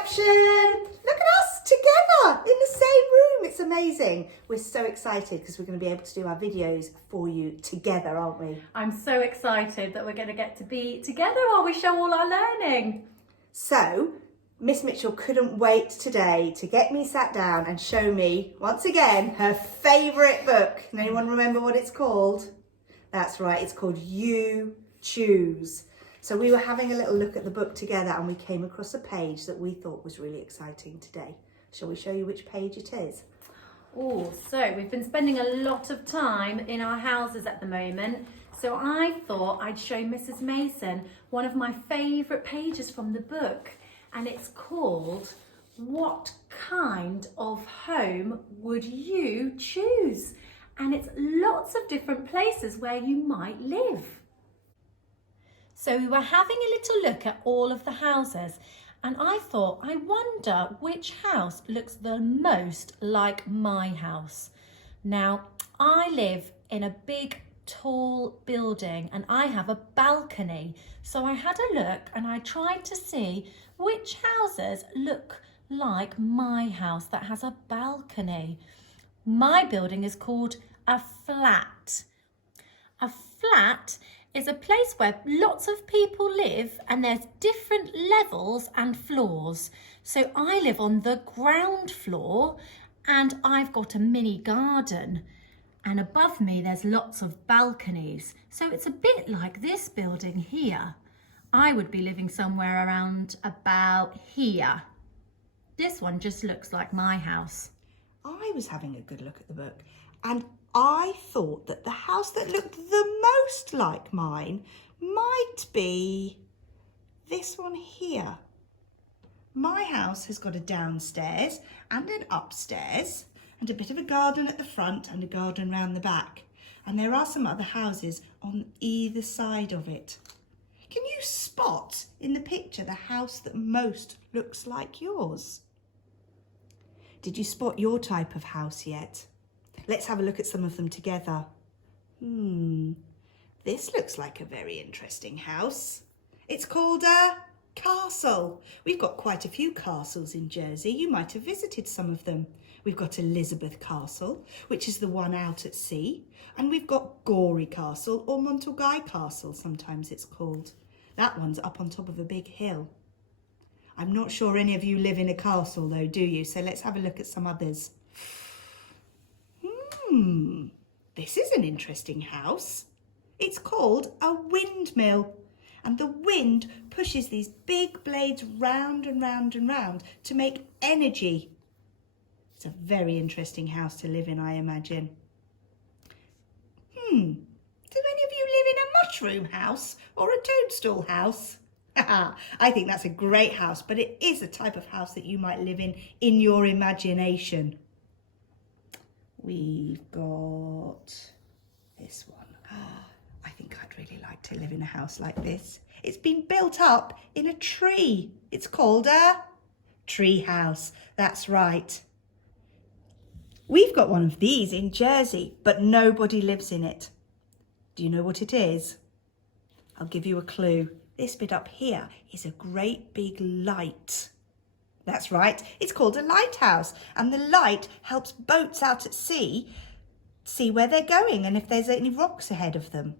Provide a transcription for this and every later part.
reception. Look at us together in the same room. It's amazing. We're so excited because we're going to be able to do our videos for you together, aren't we? I'm so excited that we're going to get to be together while we show all our learning. So, Miss Mitchell couldn't wait today to get me sat down and show me, once again, her favourite book. Can anyone remember what it's called? That's right, it's called You Choose. So we were having a little look at the book together and we came across a page that we thought was really exciting today. Shall we show you which page it is? Oh, so we've been spending a lot of time in our houses at the moment. So I thought I'd show Mrs. Mason one of my favourite pages from the book. And it's called, What Kind of Home Would You Choose? And it's lots of different places where you might live. So we were having a little look at all of the houses and I thought, I wonder which house looks the most like my house. Now, I live in a big, tall building and I have a balcony. So I had a look and I tried to see which houses look like my house that has a balcony. My building is called a flat. A flat is a place where lots of people live and there's different levels and floors. So I live on the ground floor and I've got a mini garden. And above me there's lots of balconies. So it's a bit like this building here. I would be living somewhere around about here. This one just looks like my house. I was having a good look at the book and I thought that the house that looked the most like mine might be this one here. My house has got a downstairs and an upstairs and a bit of a garden at the front and a garden round the back. And there are some other houses on either side of it. Can you spot in the picture the house that most looks like yours? Did you spot your type of house yet? Let's have a look at some of them together. This looks like a very interesting house. It's called a castle. We've got quite a few castles in Jersey. You might have visited some of them. We've got Elizabeth Castle, which is the one out at sea. And we've got Gorey Castle, or Montelguy Castle, sometimes it's called. That one's up on top of a big hill. I'm not sure any of you live in a castle though, do you? So let's have a look at some others. This is an interesting house. It's called a windmill. And the wind pushes these big blades round and round and round to make energy. It's a very interesting house to live in, I imagine. Do any of you live in a mushroom house or a toadstool house? I think that's a great house, but it is a type of house that you might live in your imagination. We've got this one. I think I'd really like to live in a house like this. It's been built up in a tree. It's called a tree house. That's right. We've got one of these in Jersey, but nobody lives in it. Do you know what it is? I'll give you a clue. This bit up here is a great big light. That's right, it's called a lighthouse, and the light helps boats out at sea see where they're going and if there's any rocks ahead of them.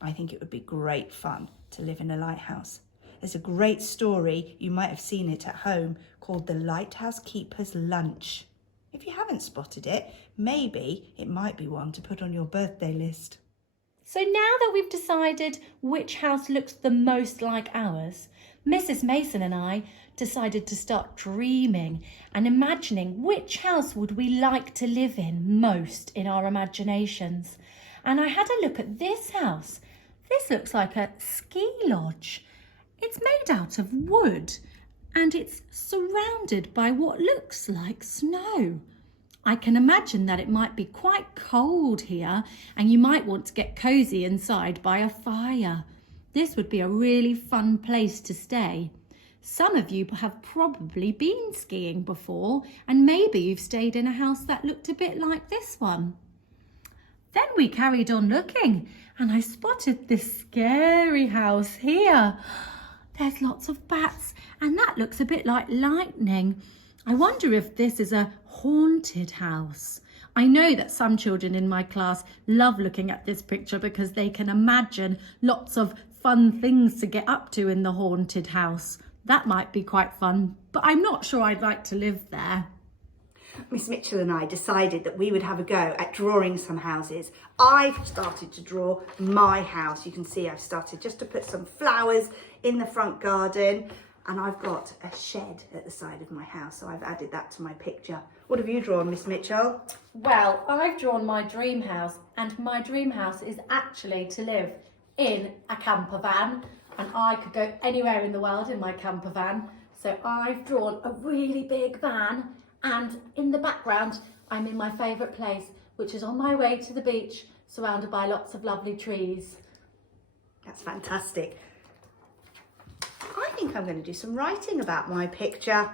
I think it would be great fun to live in a lighthouse. There's a great story, you might have seen it at home, called The Lighthouse Keeper's Lunch. If you haven't spotted it, maybe it might be one to put on your birthday list. So now that we've decided which house looks the most like ours, Mrs. Mason and I decided to start dreaming and imagining which house would we like to live in most in our imaginations. And I had a look at this house. This looks like a ski lodge. It's made out of wood and it's surrounded by what looks like snow. I can imagine that it might be quite cold here and you might want to get cosy inside by a fire. This would be a really fun place to stay. Some of you have probably been skiing before and maybe you've stayed in a house that looked a bit like this one. Then we carried on looking and I spotted this scary house here. there's lots of bats, and that looks a bit like lightning. I wonder if this is a haunted house. I know that some children in my class love looking at this picture because they can imagine lots of fun things to get up to in the haunted house. That might be quite fun, but I'm not sure I'd like to live there. Miss Mitchell and I decided that we would have a go at drawing some houses. I've started to draw my house. You can see I've started just to put some flowers in the front garden, and I've got a shed at the side of my house, so I've added that to my picture. What have you drawn, Miss Mitchell? Well, I've drawn my dream house, and my dream house is actually to live in a camper van, and I could go anywhere in the world in my camper van. So I've drawn a really big van, and in the background I'm in my favourite place, which is on my way to the beach, surrounded by lots of lovely trees. That's fantastic. I think I'm going to do some writing about my picture.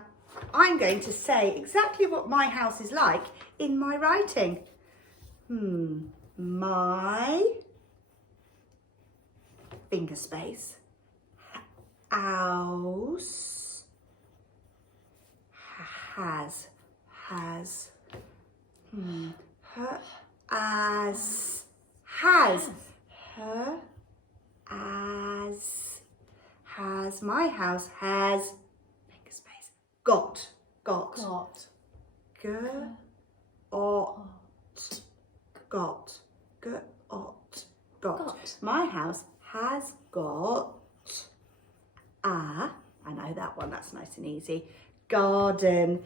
I'm going to say exactly what my house is like in my writing. My finger space house has her as has her as has my house has finger space got Got. g ot got g ot got. My house has got I know that one, that's nice and easy. Garden.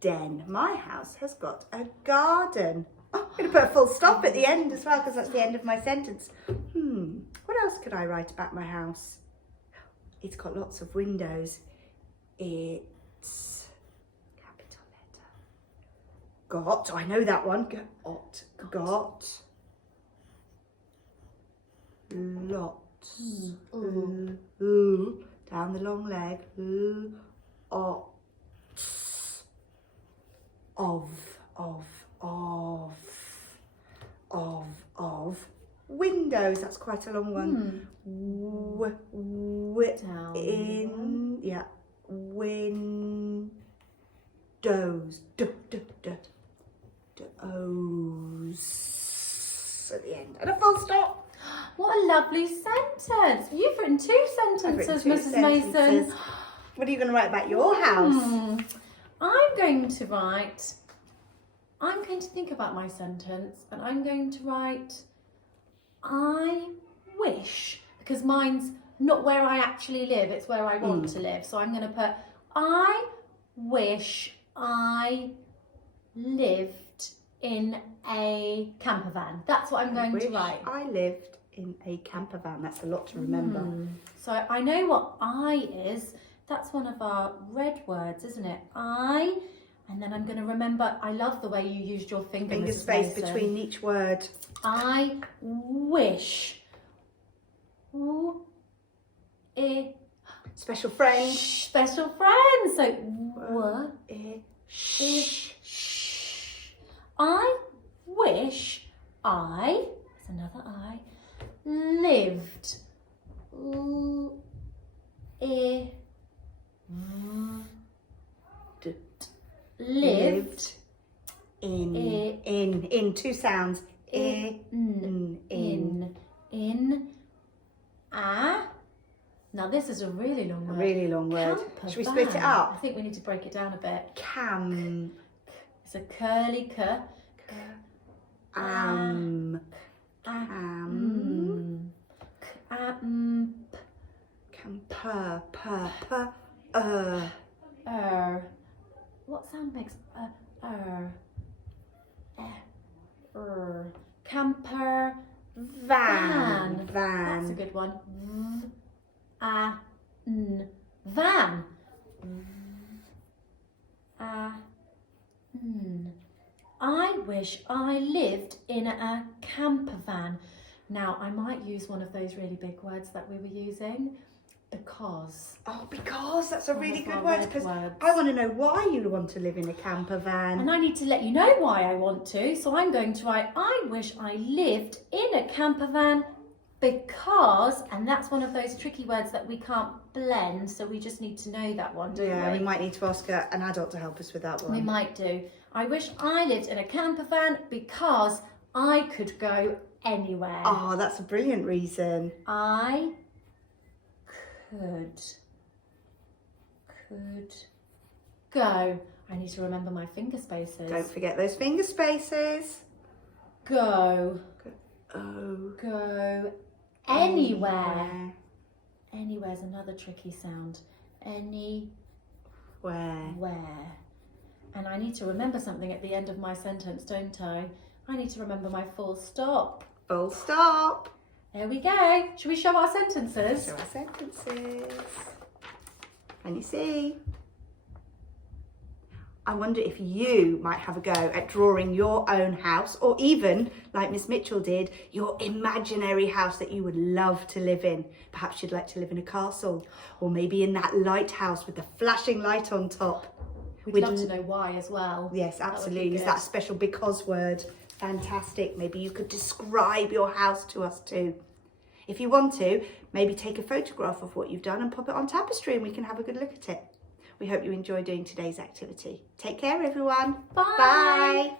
Den. My house has got a garden. Oh, I'm going to put a full stop at the end as well, because that's the end of my sentence. What else could I write about my house? It's got lots of windows. It's capital letter. Got, I know that one. Got. Lots. Down the long leg. Lots. Of windows. That's quite a long one. Down. Windows. O's at the end. And a full stop. What a lovely sentence. You've written two sentences, Mrs. Mason. What are you going to write about your house? I'm going to think about my sentence, and I'm going to write, I wish, because mine's not where I actually live, it's where I want to live. So I'm going to put, I wish I lived in a camper van. That's what I'm going to write. I lived in a camper van. That's a lot to remember. So I know what I is. That's one of our red words, isn't it? I, and then I'm going to remember, I love the way you used your finger Mrs. space Mason. between each word. I wish. Special friend. Special friend. So, I wish I, that's another I, lived. Lived in two sounds. Now this is a really long word. A really long word. Camper Should we split van. it up? I think we need to break it down a bit. It's a curly k. What sound makes camper van. That's a good one. Van. I wish I lived in a camper van. Now I might use one of those really big words that we were using, Because. Oh, because that's a really of good our word. red Because words. I want to know why you want to live in a camper van. And I need to let you know why I want to. So I'm going to write, I wish I lived in a camper van because, and that's one of those tricky words that we can't blend. So we just need to know that one, don't Yeah, we? we might need to ask an adult to help us with that one. We might do. I wish I lived in a camper van because I could go anywhere. Oh, that's a brilliant reason. I could go. I need to remember my finger spaces. Don't forget those finger spaces. Go. Oh. Go anywhere. Anywhere's another tricky sound. Anywhere. Where? And I need to remember something at the end of my sentence, don't I? I need to remember my full stop. Full stop. There we go. Shall we show our sentences? Show our sentences. Can you see? I wonder if you might have a go at drawing your own house, or even, like Miss Mitchell did, your imaginary house that you would love to live in. Perhaps you'd like to live in a castle, or maybe in that lighthouse with the flashing light on top. We'd love to know why as well. Yes, That would be absolutely. Is good. that special because word? Fantastic. Maybe you could describe your house to us too. If you want to, maybe take a photograph of what you've done and pop it on Tapestry and we can have a good look at it. We hope you enjoy doing today's activity. Take care, everyone. Bye. Bye.